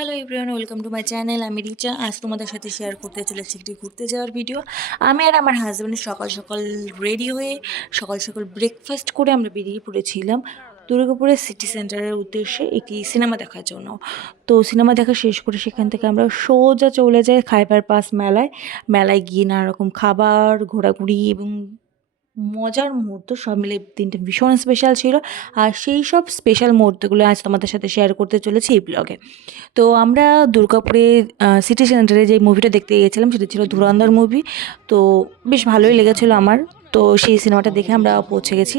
Hello everyone, welcome to my channel. আমি রিচা। আজ তোমাদের সাথে শেয়ার করতে চলেছি একটি ঘুরতে যাওয়ার ভিডিও। আমি আর আমার হাজব্যান্ড সকাল সকাল রেডি হয়ে সকাল সকাল ব্রেকফাস্ট করে আমরা বেরিয়ে পড়েছিলাম দুর্গাপুরের সিটি সেন্টারের উদ্দেশ্যে একটি সিনেমা দেখার জন্য। তো সিনেমা দেখা শেষ করে সেখান থেকে আমরা সোজা চলে যাই খাইবার পাস মেলায়। মেলায় গিয়ে নানা রকম খাবার, ঘোরাঘুরি এবং মজার মুহূর্ত সব মিলে দিনটা ভীষণ স্পেশাল ছিল। আর সেই সব স্পেশাল মুহূর্তগুলো আজ তোমাদের সাথে শেয়ার করতে চলেছি এই ব্লগে। তো আমরা দুর্গাপুরে সিটি সেন্টারে যে মুভিটা দেখতে গিয়েছিলাম সেটা ছিল ধুরন্ধর মুভি। তো বেশ ভালোই লেগেছিলো আমার। তো সেই সিনেমাটা দেখে আমরা পৌঁছে গেছি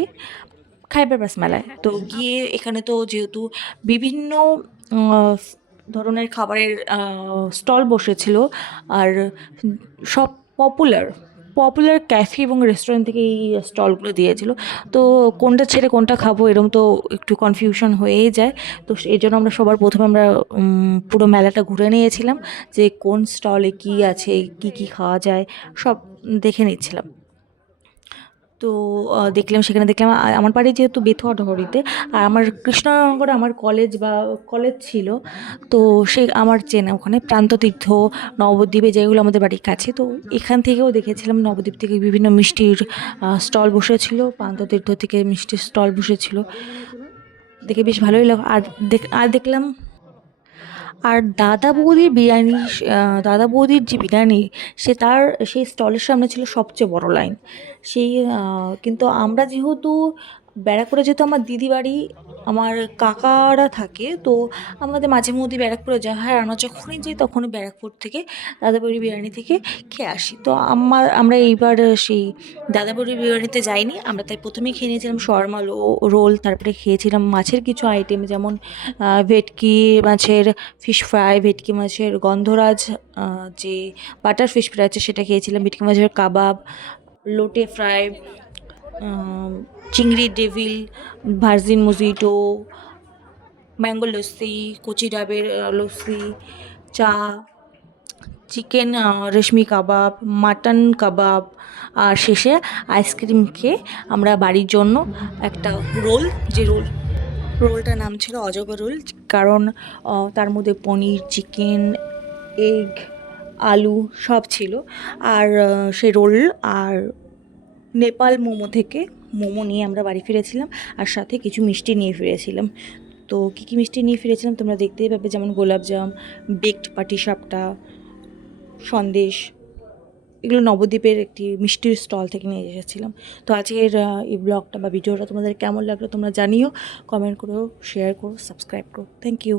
খাইবার পাস মেলায়। তো গিয়ে এখানে তো যেহেতু বিভিন্ন আহ, ধরনের খাবারের স্টল বসেছিল, আর সব পপুলার পপুলার ক্যাফে এবং রেস্টুরেন্ট থেকে এই স্টলগুলো দিয়েছিল। তো কোনটা ছেড়ে কোনটা খাবো এরকম তো একটু কনফিউশন হয়েই যায়। তো এই জন্য আমরা সবার প্রথমে আমরা পুরো মেলাটা ঘুরে নিয়েছিলাম যে কোন স্টলে কী আছে, কি কি খাওয়া যায় সব দেখে নিচ্ছিলাম। তো সেখানে দেখলাম আমার বাড়ি যেহেতু বেথুয়া ডহরিতে, আর আমার কৃষ্ণনগরে আমার কলেজ ছিল। তো সে আমার চেনা ওখানে প্রান্ততীর্থ, নবদ্বীপে যেগুলো আমাদের বাড়ির কাছে। তো এখান থেকেও দেখেছিলাম নবদ্বীপ থেকে বিভিন্ন মিষ্টির স্টল বসেছিল, প্রান্ততীর্থ থেকে মিষ্টির স্টল বসেছিল। দেখে বেশ ভালোই লাগলো। আর দেখলাম দাদা বৌদির যে বিরিয়ানি, সেই স্টলের সামনে ছিল সবচেয়ে বড় লাইন। কিন্তু আমরা যেহেতু ব্যারাকপুরে, যেহেতু আমার দিদি বাড়ি, আমার কাকারা থাকে, তো আমাদের মাঝে মধ্যে ব্যারাকপুরে যাওয়া হয়। আর আমরা যখনই যাই তখনই ব্যারাকপুর থেকে দাদাবৌদির বিরিয়ানি থেকে খেয়ে আসি। তো আমরা এইবার সেই দাদাবৌদির বিরিয়ানিতে যাইনি, আমরা তাই প্রথমেই খেয়ে নিয়েছিলাম শর্মা রোল, তারপরে খেয়েছিলাম মাছের কিছু আইটেম, যেমন ভেটকি মাছের ফিশ ফ্রাই, ভেটকি মাছের গন্ধরাজ, যে বাটার ফিশ ফ্রাই আছে সেটা খেয়েছিলাম, ভেটকি মাছের কাবাব, লোটে ফ্রাই, চিংড়ি ডেভিল, ভার্জিন মজিটো, ম্যাঙ্গো লস্যি, কচি ডাবের লস্যি, চা, চিকেন রেশমি কাবাব, মাটন কাবাব, আর শেষে আইসক্রিম খেয়ে আমরা বাড়ির জন্য একটা রোল, যে রোলটার নাম ছিল অজগর রোল, কারণ তার মধ্যে পনির, চিকেন, এগ, আলু সব ছিল। আর সেই রোল আর নেপাল মোমো থেকে মোমো নিয়ে আমরা বাড়ি ফিরেছিলাম, আর সাথে কিছু মিষ্টি নিয়ে ফিরেছিলাম। তো কী কী মিষ্টি নিয়ে ফিরেছিলাম তোমরা দেখতেই পাবে, যেমন গোলাপজাম, বেকড পাটিসাপটা, সন্দেশ, এগুলো নবদ্বীপের একটি মিষ্টির স্টল থেকে নিয়ে এসেছিলাম। তো আজকের এই ব্লগটা বা ভিডিওটা তোমাদের কেমন লাগলো তোমরা জানিও, কমেন্ট করো, শেয়ার করো, সাবস্ক্রাইব করো। Thank you.